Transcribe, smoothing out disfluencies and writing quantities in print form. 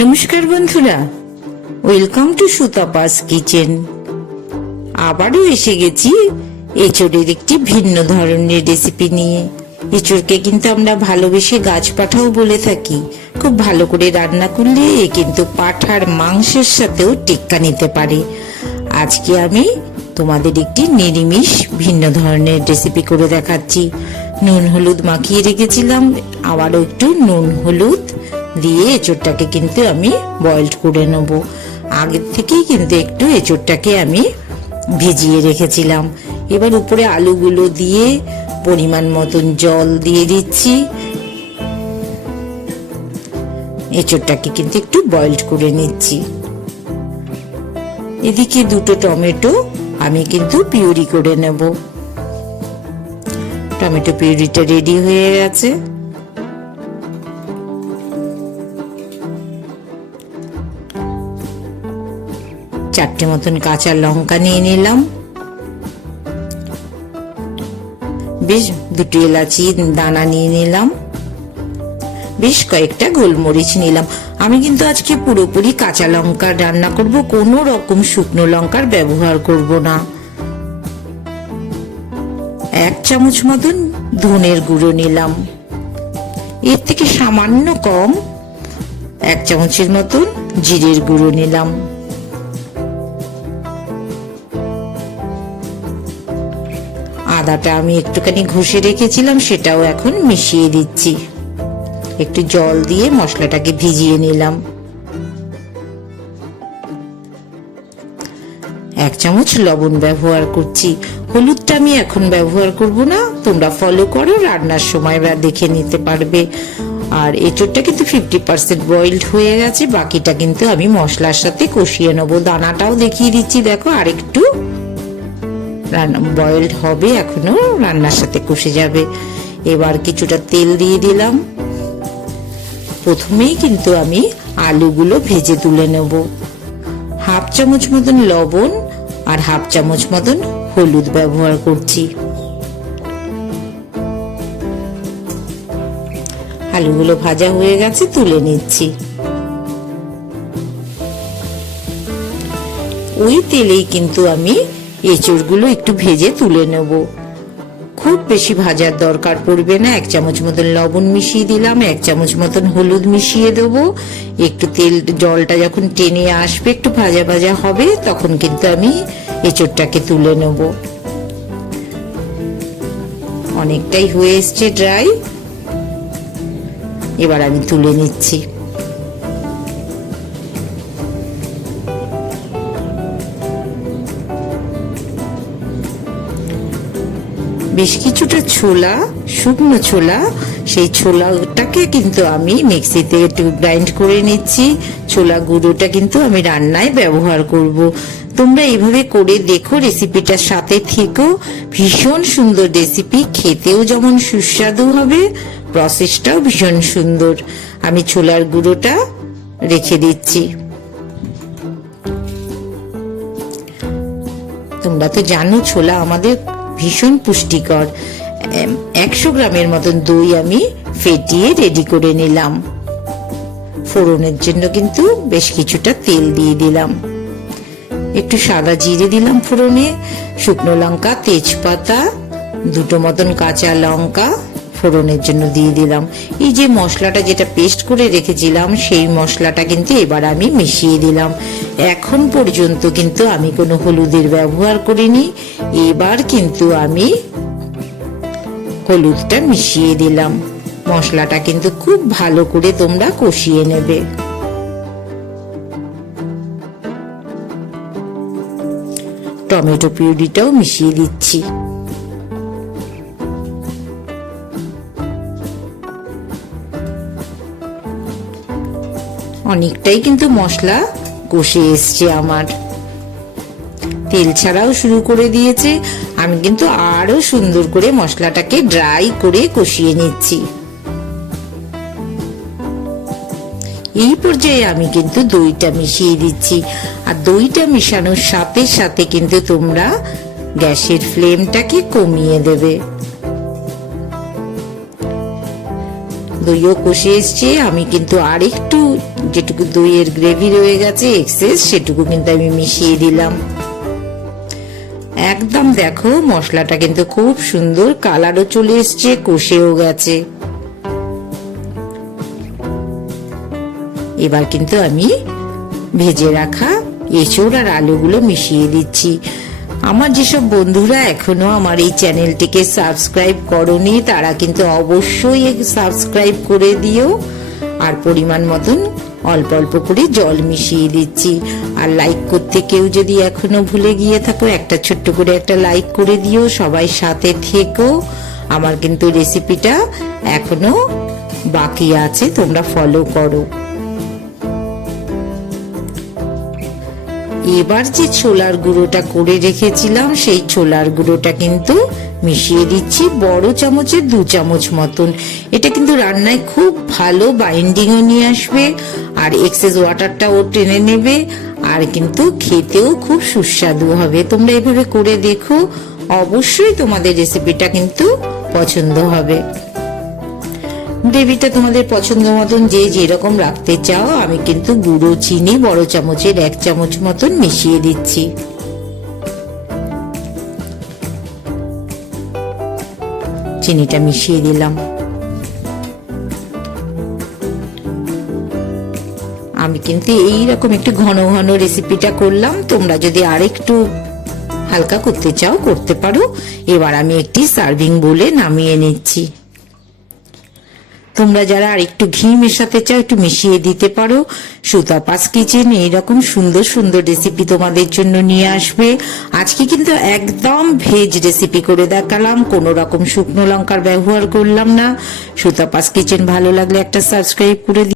নমস্কার বন্ধুরা, welcome to সুতাপাস kitchen. আবারও এসে গেছি এচোরের একটি ভিন্ন ধরনের রেসিপি নিয়ে। এচোরকে কিন্তু আমরা ভালোবেসে গাছ পাঠাও বলে থাকি। খুব ভালো করে রান্না করলে এ কিন্তু পাঠার মাংসের সাথেও টেক্কা নিতে পারে। আজকে আমি তোমাদের একটি নিরামিষ ভিন্ন ধরনের রেসিপি করে দেখাচ্ছি। নুন হলুদ মাখিয়ে রেখেছিলাম, আবারও একটু নুন হলুদ দিয়ে এচোরটাকে কিন্তু আমি বয়েলড করে নেব। আগের থেকেই কিন্তু একটু এচোরটাকে আমি ভিজিয়ে রেখেছিলাম। এবার উপরে আলুগুলো দিয়ে পরিমাণ মতন জল দিয়ে দিচ্ছি। এচোরটাকে কিন্তু একটু বয়েলড করে নিচ্ছি। এদিকে দুটো টমেটো আমি কিন্তু পিউরি করে নেব। টমেটো পিউরিটা রেডি হয়ে গেছে। চারটে মতন কাঁচা লঙ্কা নিয়ে নিলাম, বেশ দুটো এলাচি দানা নিয়ে নিলাম, বেশ কয়েকটা গোলমরিচ নিলাম। আমি কিন্তু আজকে পুরোপুরি কাঁচা লঙ্কার রান্না করব, কোনো রকম শুকনো লঙ্কার ব্যবহার করব না। 1 চামচ মতন ধনের গুঁড়ো নিলাম, এর থেকে সামান্য কম 1 চামচের মতন জিরের গুঁড়ো নিলাম। আদাটা আমি একটুখানি ঘষে রেখেছিলাম, সেটাও এখন মিশিয়ে দিচ্ছি। একটু জল দিয়ে মশলাটাকে ভিজিয়ে নিলাম। 1 চামচ লবণ ব্যবহার করছি। হলুদটা আমি এখন ব্যবহার করব না, তোমরা ফলো করো, রান্নার সময় দেখে নিতে পারবে। আর এঁচোড়টা কিন্তু 50% বয়েলড হয়ে গেছে, বাকিটা কিন্তু আমি মশলার সাথে কষিয়ে নেবো। দানাটাও দেখিয়ে দিচ্ছি, দেখো আরেকটু বয়েলড হবে, এখনো রান্নার সাথে কষে যাবে। এবার কিছুটা তেল দিয়ে দিলাম। প্রথমেই কিন্তু আমি আলুগুলো ভেজে তুলে নেব। 1/2 চামচ মতন লবণ আর 1/2 চামচ মতন হলুদ ব্যবহার করছি। আলুগুলো ভাজা হয়ে গেছে, তুলে নিচ্ছি। ওই তেলেই কিন্তু আমি এঁচোড়গুলো একটু ভেজে তুলে নেব। খুব বেশি ভাজার দরকার পড়বে না। 1 চামচ মতন লবণ মিশিয়ে দিলাম, 1 চামচ মতন হলুদ মিশিয়ে দেবো। একটু তেল জলটা যখন টেনে আসবে, একটু ভাজা ভাজা হবে, তখন কিন্তু আমি এঁচোড়টাকে তুলে নেব। অনেকটাই হয়ে এসছে ড্রাই, এবার আমি তুলে নিচ্ছি। বেশ কিছুটা ছোলা, শুকনো ছোলা, সেই ছোলাটাকে কিন্তু আমি মিক্সিতে একটু গ্রাইন্ড করে নিচ্ছি। ছোলা গুঁড়োটা কিন্তু আমি রান্নায় ব্যবহার করব। তোমরা এইভাবে করে দেখো, রেসিপিটার সাথে থেকো। ভীষণ সুন্দর রেসিপি, খেতেও যেমন সুস্বাদু হবে, প্রসেসটাও ভীষণ সুন্দর। আমি ছোলার গুঁড়োটা রেখে দিচ্ছি। তোমরা তো জানো ছোলা আমাদের ভীষণ পুষ্টিকর। 100 গ্রামের মতন দই আমি ফেটিয়ে রেডি করে নিলাম। ফোড়নের জন্য কিন্তু বেশ কিছুটা তেল দিয়ে দিলাম। একটু সাদা জিরে দিলাম ফোড়নে, শুকনো লঙ্কা, তেজপাতা, দুটো মতন কাঁচা লঙ্কা ফোড়নের জন্য দিয়ে দিলাম। এই যে মশলাটা যেটা পেস্ট করে রেখেছিলাম, সেই মশলাটা কিন্তু এবার আমি মিশিয়ে দিলাম। এখন পর্যন্ত কিন্তু আমি কোনো হলুদের ব্যবহার করিনি। এবার কিন্তু আমি হলুদটা মিশিয়ে দিলাম। মশলাটা কিন্তু খুব ভালো করে তোমরা কষিয়ে নেবে। টমেটো পিউরিটাও মিশিয়ে দিচ্ছি। অনেকটাই কিন্তু মশলা কষে এসছে আমার, তেল ছাড়াও শুরু করে দিয়েছে। আমি কিন্তু আরো সুন্দর করে মশলাটাকে ড্রাই করে কষিয়ে নিচ্ছি। এই পর্যায়ে আমি কিন্তু দইটা মিশিয়ে দিচ্ছি। আর দইটা মিশানোর সাথে সাথে কিন্তু তোমরা গ্যাসের ফ্লেমটাকে কমিয়ে দেবে। দইও কষে এসছে। আমি কিন্তু আরেকটু যেটুকু দইয়ের গ্রেভি রয়ে গেছে এক্সেস, সেটুকু কিন্তু আমি মিশিয়ে দিলাম। একদম দেখো মশলাটা কিন্তু খুব সুন্দর কালারও চলে এসছে, কষেও গেছে। এবার কিন্তু আমি ভেজে রাখা এঁচোড় আর আলুগুলো মিশিয়ে দিচ্ছি। আমার যেসব বন্ধুরা এখনো আমার এই চ্যানেলটিকে সাবস্ক্রাইব করনি তারা কিন্তু অবশ্যই সাবস্ক্রাইব করে দিও। আর পরিমাণ মতন অল্প অল্প করে জল মিশিয়ে দিচ্ছি। আর লাইক করতে কেউ যদি এখনো ভুলে গিয়ে থাকো, একটা ছোট্ট করে একটা লাইক করে দিও। সবাই সাথে থেকো, আমার কিন্তু রেসিপিটা এখনো বাকি আছে, তোমরা ফলো করো। এবার যে ছোলার গুঁড়োটা করে রেখেছিলাম সেই ছোলার গুঁড়োটা কিন্তু মিশিয়ে দিচ্ছি, বড় চামচের 2 চামচ মতন। এটা কিন্তু রান্নায় খুব ভালো বাইন্ডিংও নিয়ে আসবে, আর এক্সেস ওয়াটারটাও টেনে নেবে, আর কিন্তু খেতেও খুব সুস্বাদু হবে। তোমরা এভাবে করে দেখো, অবশ্যই তোমাদের রেসিপিটা কিন্তু পছন্দ হবে। গ্রেভিটা তোমাদের পছন্দ মতন যে যেরকম রাখতে চাও। আমি কিন্তু গুঁড়ো চিনি বড় চামচের 1 চামচ মতন মিশিয়ে দিচ্ছি। চিনিটা মিশিয়ে দিলাম। আমি কিন্তু এইরকম একটু ঘন ঘন রেসিপিটা করলাম, তোমরা যদি আরেকটু হালকা করতে চাও করতে পারো। এবার আমি একটি সার্ভিং বোলে নামিয়ে নিচ্ছি। তোমরা যারা আর একটু ঘি মেশাতে চাও একটু মিশিয়ে দিতে পারো। সুতাপাস কিচেন এইরকম সুন্দর সুন্দর রেসিপি তোমাদের জন্য নিয়ে আসবে। আজকে কিন্তু একদম ভেজ রেসিপি করে দেখালাম, কোনো রকম শুকনো লঙ্কার ব্যবহার করলাম না। সুতাপাস কিচেন ভালো লাগলে একটা সাবস্ক্রাইব করে